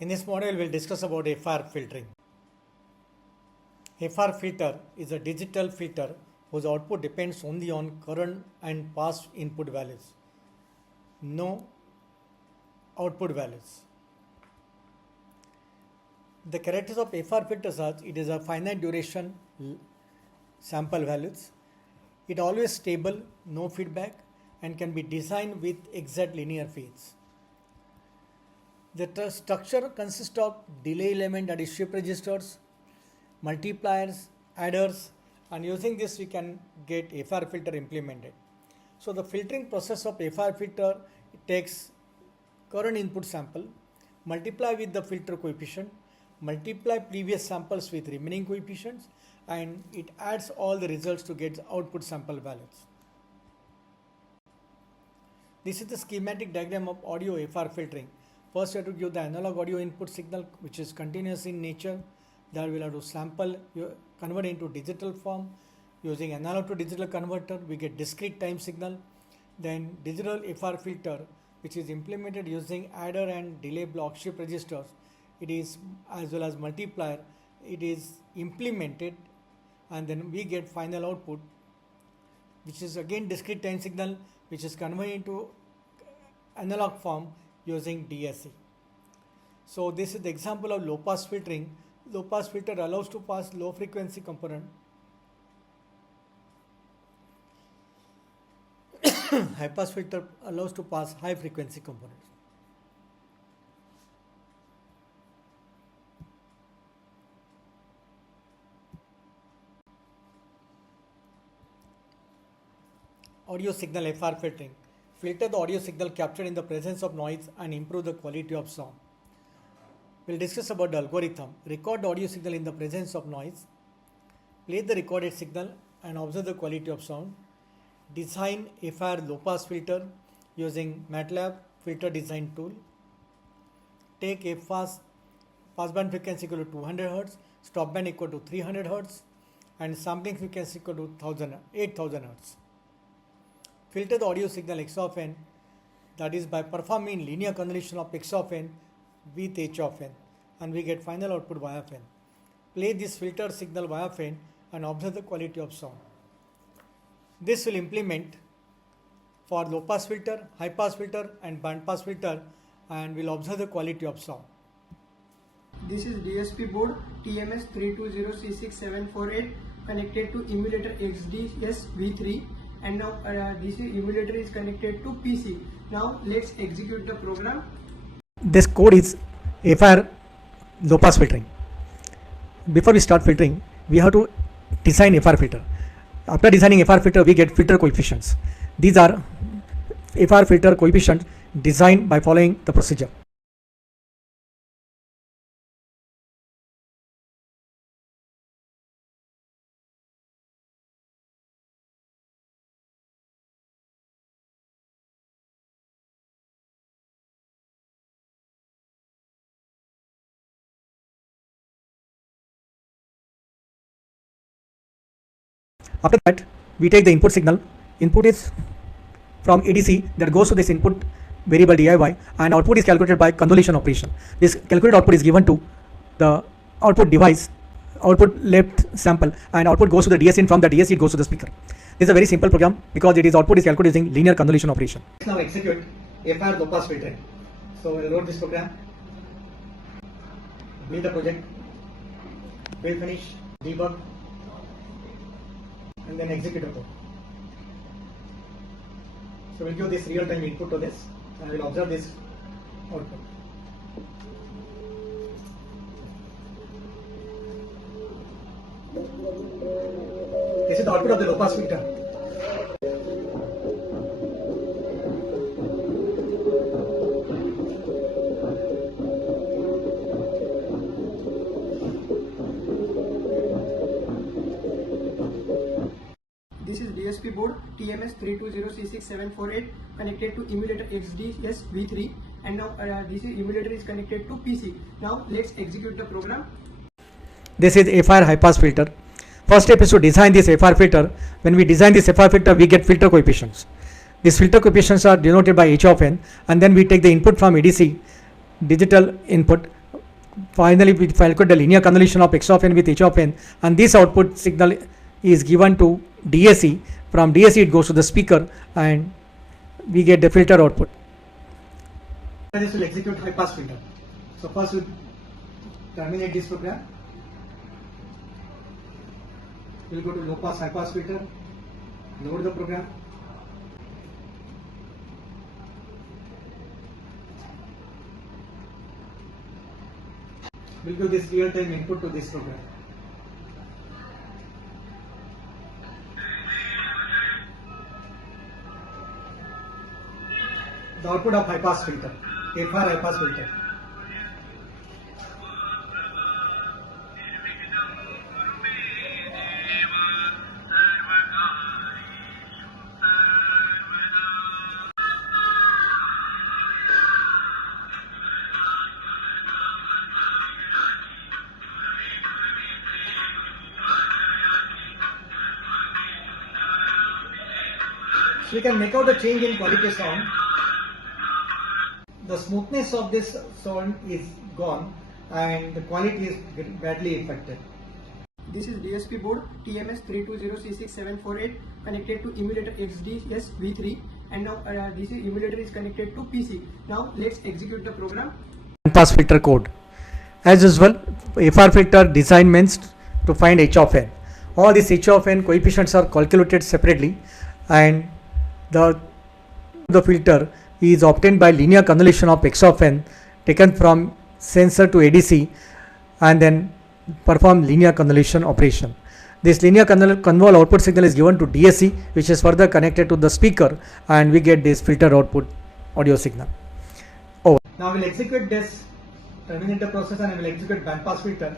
In this module, we'll discuss about FIR filtering. FIR filter is a digital filter whose output depends only on current and past input values. No output values. The characteristics of FIR filters are it is a finite duration sample values. It always stable, no feedback, and can be designed with exact linear feeds. The structure consists of delay element, that is shift registers, multipliers, adders, and using this we can get FIR filter implemented. So the filtering process of FIR filter takes current input sample, multiply with the filter coefficient, multiply previous samples with remaining coefficients, and it adds all the results to get output sample values. This is the schematic diagram of audio FIR filtering. First, you have to give the analog audio input signal, which is continuous in nature. Then we'll have to sample, convert into digital form. Using analog to digital converter, we get discrete time signal. Then digital FIR filter, which is implemented using adder and delay block shift registers. It is as well as multiplier. It is implemented, and then we get final output, which is again discrete time signal, which is converted into analog form using DSC. So this is the example of low pass filtering. Low pass filter allows to pass low frequency component. High pass filter allows to pass high frequency components. Audio signal FIR filtering. Filter the audio signal captured in the presence of noise and improve the quality of sound. We'll discuss about the algorithm. Record the audio signal in the presence of noise. Play the recorded signal and observe the quality of sound. Design FIR low pass filter using MATLAB filter design tool. Take FAS passband frequency equal to 200 Hz, stop band equal to 300 Hz, and sampling frequency equal to 8000 Hz. Filter the audio signal x of n, that is by performing linear convolution of x of n with h of n, and we get final output y of n. Play this filter signal y of n and observe the quality of sound. This will implement for low pass filter, high pass filter, and band pass filter, and will observe the quality of sound. This is DSP board TMS320C6748 connected to emulator XDS-V3, and now this emulator is connected to PC. Now let's execute the program. This code is FIR low pass filtering. Before we start filtering, we have to design FIR filter. After designing FIR filter, we get filter coefficients. These are FIR filter coefficients designed by following the procedure. After that, we take the input signal. Input is from ADC that goes to this input variable DIY, and output is calculated by convolution operation. This calculated output is given to the output device, output left sample, and output goes to the DSC, and from the DSC it goes to the speaker. This is a very simple program because it is output is calculated using linear convolution operation. Let's now execute FIR low pass filtering. So we'll load this program, build the project, we'll finish, debug, and then execute the code. So we'll give this real-time input to this, and we'll observe this output. This is the output of the low-pass filter. This is DSP board TMS320C6748 connected to emulator XDS-V3, and now this emulator is connected to PC. Now let's execute the program. This is FIR high pass filter. First step is to design this FIR filter. When we design this FIR filter, we get filter coefficients. These filter coefficients are denoted by h of n, and then we take the input from ADC, digital input, finally we calculate the linear convolution of x of n with h of n, and this output signal is given to DAC. From DAC it goes to the speaker and we get the filter output. This will execute high pass filter. So first we terminate this program. We'll go to low pass high pass filter, load the program. We'll give this real time input to this program. The output of high pass filter, FIR high pass filter. So we can make out the change in quality sound. The smoothness of this sound is gone and the quality is badly affected. This is DSP board TMS320C6748 connected to emulator XDS V3, and now this emulator is connected to PC. Now let's execute the program. Pass filter code. As usual, FIR filter design means to find h of n. All these h of n coefficients are calculated separately, and the filter is obtained by linear convolution of x of n taken from sensor to ADC and then perform linear convolution operation. This linear convol output signal is given to DAC, which is further connected to the speaker, and we get this filter output audio signal. Over. Now we'll execute this, terminate the process, and we'll execute band pass filter,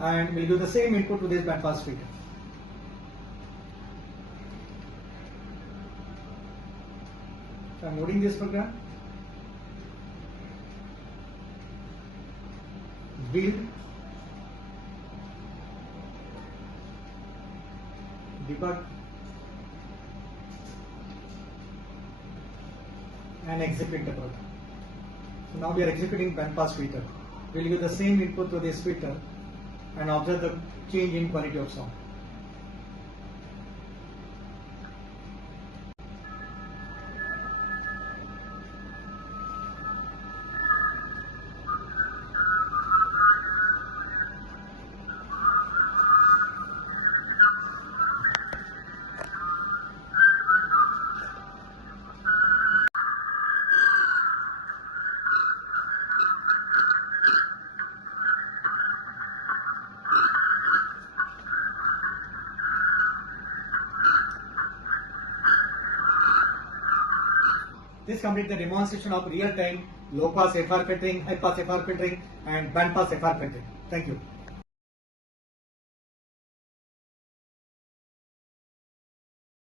and we'll do the same input to this band pass filter. So I'm loading this program. Build, debug, and execute the program. So now we are executing band pass filter. We'll give the same input to this filter and observe the change in quality of sound. This completes the demonstration of real-time low-pass FIR filtering, high-pass FIR filtering, and band-pass FIR filtering. Thank you.